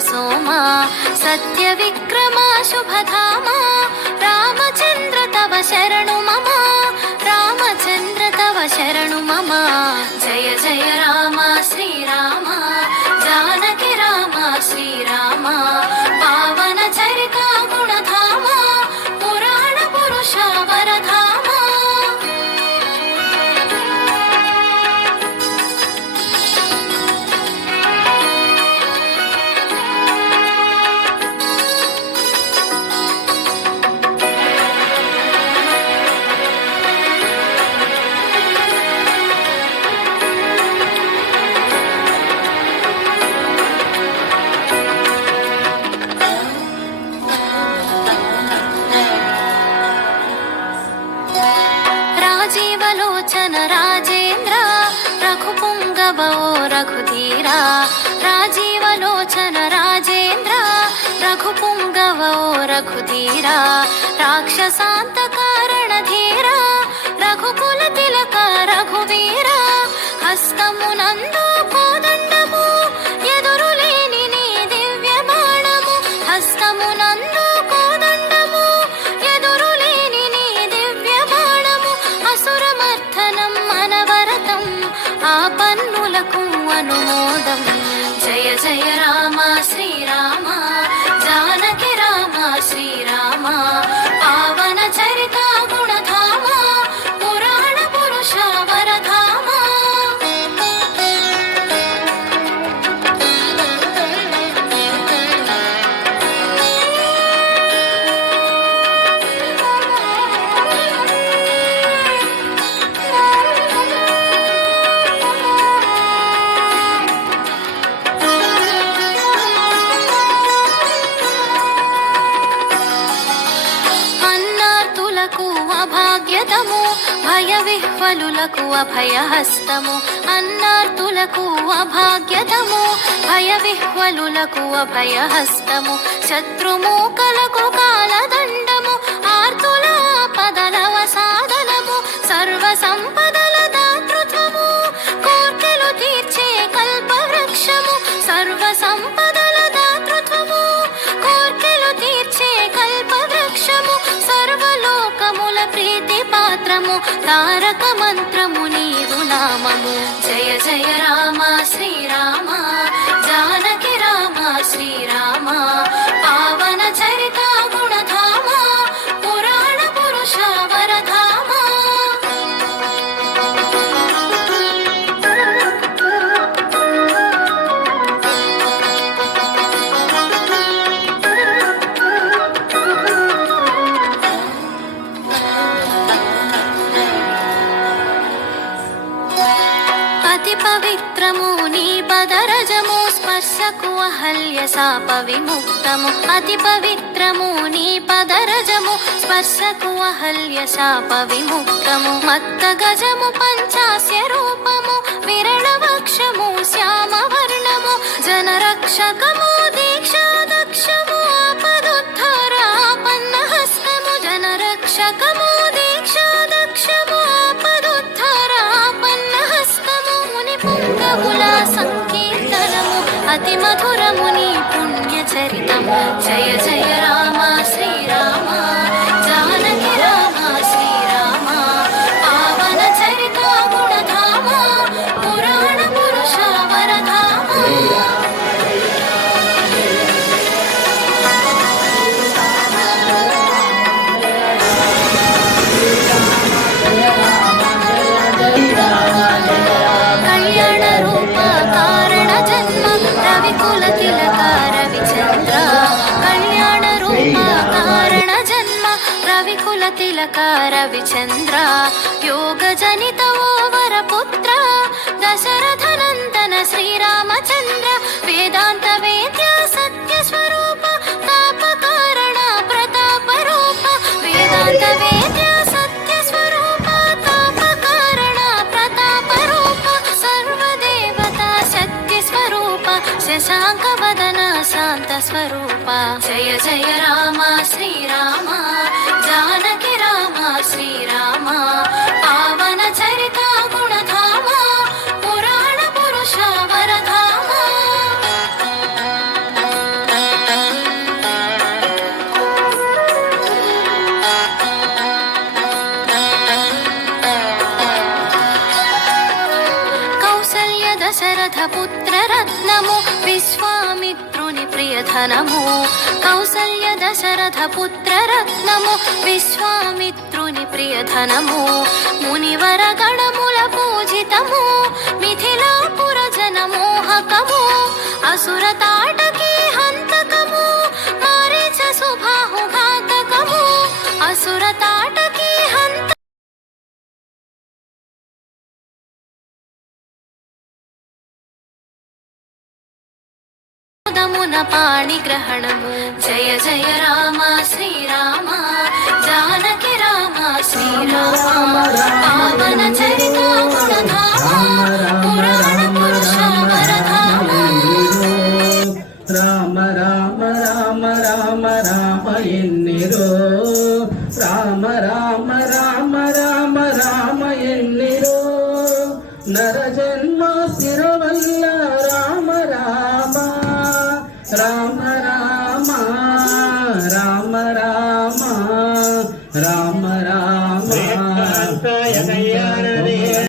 सोमा सत्य विक्रमा शुभधामा रामचंद्र तव शरणु मम रामचंद्र तव शरणु मम जय जय राम श्रीराम जानकी राम श्रीराम पावन चरिता गुणधाम पुराण पुरुष वरधाम राजीवलोचन राजेन्द्र रघुपुङ्गवो रघुधीरा राजीवलोचन राजेन्द्र रघुपुङ्गवो रघुधीरा राक्षसान्तकारणधीरा रघुकुलतिलक रघुवीरा हस्तमुनन्दो कोदण्डमु ఎదురులేని నీ దివ్య బాణము హస్తమునందు కోదండము ఎదురులేని నీ దివ్య బాణము అసురమర్ధనం అనవరతం ఆపన్నులకు అనుమోదం జయ జయ రామ శ్రీరామ జానకి రామ శ్రీరామ పావన చరిత గుణధామ పురాణ పురుష వరధామ అన్నార్తులకు అభాగ్యతము భయ విహ్వలులకు అభయహస్తము అన్నార్తులకు అభాగ్యతము భయ విహ్వలులకు అభయహస్తము శత్రుమూకలకు కాలదండము ఆర్తుల పదలవ సాధనము సర్వ సంపదల దాతృత్వము కోర్కెలు తీర్చే కల్పవృక్షము సర్వ సంపదల దాతృత్వము కోర్కెలు తీర్చే కల్పవృక్షము సర్వలోకముల ప్రీతి పాత్రము తారక మంత్రము నీదు నామము జయ జయ రామ శ్రీరామ జానకి రామ శ్రీరామ పావన చరిత గుణధామ పురాణ పురుష వరధామ అతి పవిత్రము నీ పదరజము స్పర్శకు అహల్య శాప విముక్తము అతి పవిత్రము నీ పదరజము స్పర్శకు అహల్య శాప విముక్తము మత్త గజము పంచాస్య రూపము విరళ వక్షము శ్యామ వర్ణము జనరక్షకము దీక్షా దక్షము ఆపదుద్ధార ఆపన్న హస్తము జనరక్షకము దీక్షా దక్షము ఆపదుద్ధార ఆపన్న హస్తము ముని పుంగవుల సంకీర్తనము అతి మధురము నీ పుణ్య చరితము జయ జయ రామ శ్రీరామ జానకి రామ శ్రీరామ పావన చరిత గుణధామ పురాణ పురుష వరధామ కళ్యాణ రూప కారణ జన్మ రవికుల తిలక రవిచంద్ర కళ్యాణ రూప కారణ జన్మ రవికుల తిలక రవిచంద్ర యోగ జనిత ఓ వరపుత్ర దశరథనందన శ్రీరామచంద్ర వేదాంత వేద్య సత్య స్వరూప తాప కారణ ప్రతాప రూప వేదాంత వేద్య సత్య స్వరూప తాప కారణ ప్రతాప రూప సర్వదేవత శక్తి స్వరూప శశాంక వదన శాంత స్వరూప జయ జయ రామ శ్రీరామ జానకి రామ శ్రీరామ పావన చరిత గుణధామ పురాణ పురుష వరధామ ప్రియధనము కౌసల్య దశరథ పుత్రరత్నము విశ్వామిత్రుని ప్రియధనము మునివర గణముల పూజితము మిథిలాపుర జనమోహకము అసుర తాటకీ హంతకము మారీచ సుబాహు ఘాతకము అసుర తాటకీ హంత పాణిగ్రహణము జయ జయ రామ శ్రీరామ జానకి రామ శ్రీరామ పావన చరిత గుణధామ పురాణ పురుష వరధామ రామ రామ రామ రామ రామ ఎన్నిరో రామ రామ రామ రామ రామ ఎన్నిరో నర జన్మ స్థిరవల్ల రామ రామ రామ రామ రామ రామ రామ